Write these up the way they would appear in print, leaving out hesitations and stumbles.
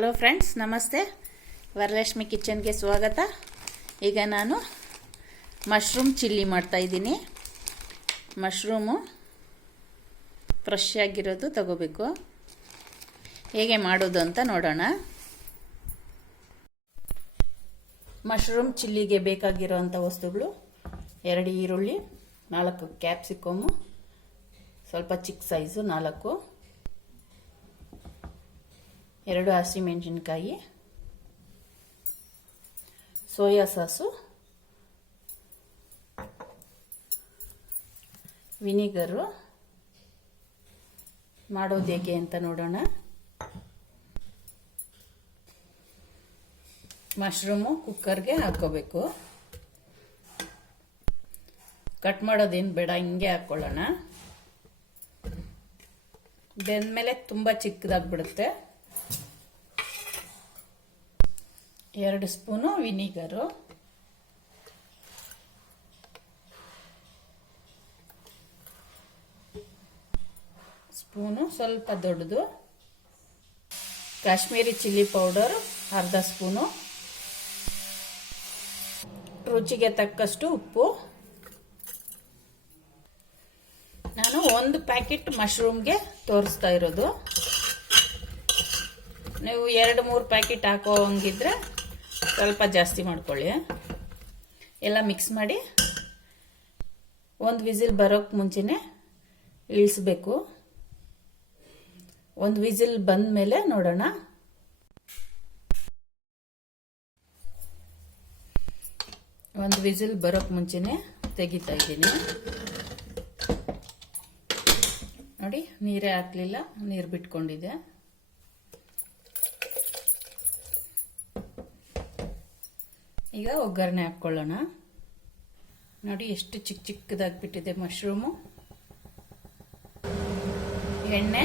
Hello friends, ನಮಸ್ತೆ. ವರಲಕ್ಷ್ಮಿ ಕಿಚನ್ಗೆ ಸ್ವಾಗತ. ಈಗ ನಾನು ಮಶ್ರೂಮ್ ಚಿಲ್ಲಿ ಮಾಡ್ತಾಯಿದ್ದೀನಿ. ಮಶ್ರೂಮು ಫ್ರೆಶ್ ಆಗಿರೋದು ತಗೋಬೇಕು. ಹೇಗೆ ಮಾಡೋದು ಅಂತ ನೋಡೋಣ. ಮಶ್ರೂಮ್ ಚಿಲ್ಲಿಗೆ ಬೇಕಾಗಿರೋವಂಥ ವಸ್ತುಗಳು: 2 ಈರುಳ್ಳಿ, 4 ಕ್ಯಾಪ್ಸಿಕಮ್ಮು, ಸ್ವಲ್ಪ ಚಿಕ್ಕ ಸೈಜು 4, 2 ಹಸಿಮೆಣಸಿನ್ಕಾಯಿ, ಸೋಯಾ ಸಾಸು, ವಿನಿಗರು. ಮಾಡೋದು ಹೇಗೆ ಅಂತ ನೋಡೋಣ. ಮಶ್ರೂಮು ಕುಕ್ಕರ್ಗೆ ಹಾಕೋಬೇಕು. ಕಟ್ ಮಾಡೋದೇನು ಬೇಡ, ಹಿಂಗೆ ಹಾಕ್ಕೊಳ್ಳೋಣ. ಬೆಂದ್ಮೇಲೆ ತುಂಬ ಚಿಕ್ಕದಾಗ್ಬಿಡುತ್ತೆ. 2 ಸ್ಪೂನು ವಿನಿಗರು, ಸ್ಪೂನು ಸ್ವಲ್ಪ ದೊಡ್ಡದು ಕಾಶ್ಮೀರಿ ಚಿಲ್ಲಿ ಪೌಡರ್, ಅರ್ಧ ಸ್ಪೂನು, ರುಚಿಗೆ ತಕ್ಕಷ್ಟು ಉಪ್ಪು. ನಾನು 1 ಪ್ಯಾಕೆಟ್ ಮಶ್ರೂಮ್ಗೆ ತೋರಿಸ್ತಾ ಇರೋದು. ನೀವು 2-3 ಪ್ಯಾಕೆಟ್ ಹಾಕೋ ಹಂಗಿದ್ರೆ ಸ್ವಲ್ಪ ಜಾಸ್ತಿ ಮಾಡ್ಕೊಳ್ಳಿ. ಎಲ್ಲ ಮಿಕ್ಸ್ ಮಾಡಿ 1 ವಿಸಿಲ್ ಬರೋಕ್ಕೆ ಮುಂಚೆನೆ ಇಳಿಸ್ಬೇಕು. 1 ವಿಸಿಲ್ ಬಂದ ಮೇಲೆ ನೋಡೋಣ. ಒಂದು ವಿಸಿಲ್ ಬರೋಕ್ಕೆ ಮುಂಚೆನೆ ತೆಗಿತಾ ಇದ್ದೀನಿ. ನೋಡಿ, ನೀರೇ ಹಾಕಲಿಲ್ಲ, ನೀರು ಬಿಟ್ಕೊಂಡಿದೆ. ಈಗ ಒಗ್ಗರಣೆ ಹಾಕ್ಕೊಳ್ಳೋಣ. ನೋಡಿ ಎಷ್ಟು ಚಿಕ್ಕದಾಗ್ಬಿಟ್ಟಿದೆ ಮಶ್ರೂಮು. ಎಣ್ಣೆ,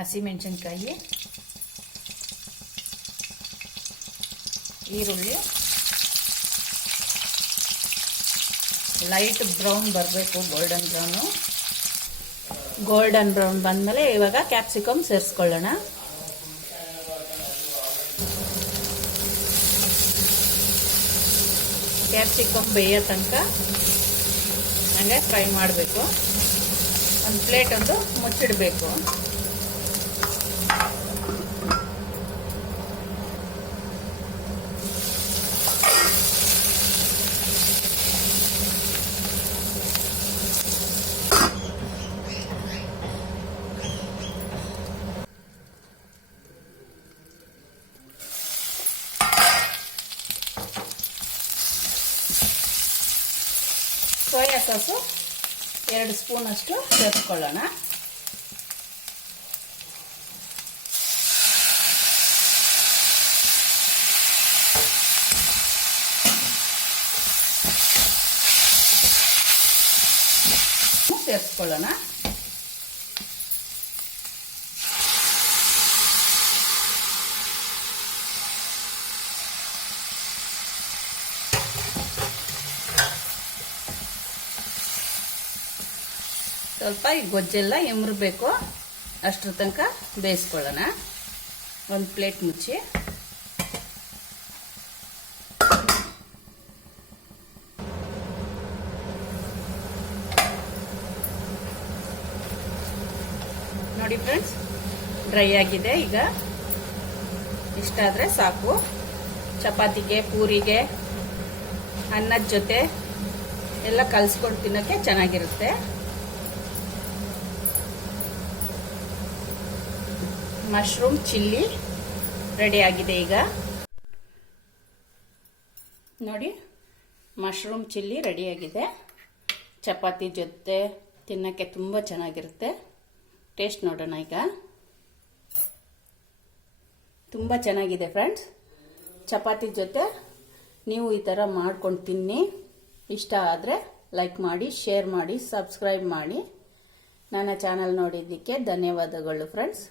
ಹಸಿಮೆಣಸಿನ್ಕಾಯಿ, ಈರುಳ್ಳಿ ಲೈಟ್ ಬ್ರೌನ್ ಬರಬೇಕು, ಗೋಲ್ಡನ್ ಬ್ರೌನ್ ಬಂದಮೇಲೆ ಇವಾಗ ಕ್ಯಾಪ್ಸಿಕಮ್ ಸೇರಿಸ್ಕೊಳ್ಳೋಣ. ಕ್ಯಾಪ್ಸಿಕಮ್ ಬೇಯೋ ತನಕ ಹಂಗೆ ಫ್ರೈ ಮಾಡಬೇಕು. ಒಂದು ಪ್ಲೇಟ್ ಒಂದು ಮುಚ್ಚಿಡಬೇಕು. ಸೋಯಾ ಸಾಸು 2 ಸ್ಪೂನ್ ಅಷ್ಟು ಸೇರಿಸ್ಕೊಳ್ಳೋಣ. ಸೇರಿಸ್ಕೊಳ್ಳೋಣ. ಸ್ವಲ್ಪ ಈ ಗೊಜ್ಜೆಲ್ಲ ಎಮ್ರಬೇಕು, ಅಷ್ಟರ ತನಕ ಬೇಯಿಸ್ಕೊಳ್ಳೋಣ. ಒಂದು ಪ್ಲೇಟ್ ಮುಚ್ಚಿ. ನೋಡಿ ಫ್ರೆಂಡ್ಸ್, ಡ್ರೈ ಆಗಿದೆ. ಈಗ ಇಷ್ಟಾದರೆ ಸಾಕು. ಚಪಾತಿಗೆ, ಪೂರಿಗೆ, ಅನ್ನದ ಜೊತೆ ಎಲ್ಲ ಕಲಿಸ್ಕೊಂಡು ತಿನ್ನೋಕ್ಕೆ ಚೆನ್ನಾಗಿರುತ್ತೆ. ಮಶ್ರೂಮ್ ಚಿಲ್ಲಿ ರೆಡಿ ಆಗಿದೆ. ಈಗ ನೋಡಿ, ಮಶ್ರೂಮ್ ಚಿಲ್ಲಿ ರೆಡಿ ಆಗಿದೆ. ಚಪಾತಿ ಜೊತೆ ತಿನ್ನೋಕ್ಕೆ ತುಂಬ ಚೆನ್ನಾಗಿರುತ್ತೆ. ಟೇಸ್ಟ್ ನೋಡೋಣ. ಈಗ ತುಂಬ ಚೆನ್ನಾಗಿದೆ ಫ್ರೆಂಡ್ಸ್. ಚಪಾತಿ ಜೊತೆ ನೀವು ಈ ಥರ ಮಾಡ್ಕೊಂಡು ತಿನ್ನಿ. ಇಷ್ಟ ಆದರೆ ಲೈಕ್ ಮಾಡಿ, ಶೇರ್ ಮಾಡಿ, ಸಬ್ಸ್ಕ್ರೈಬ್ ಮಾಡಿ. ನನ್ನ ಚಾನಲ್ ನೋಡಿದ್ದಕ್ಕೆ ಧನ್ಯವಾದಗಳು ಫ್ರೆಂಡ್ಸ್.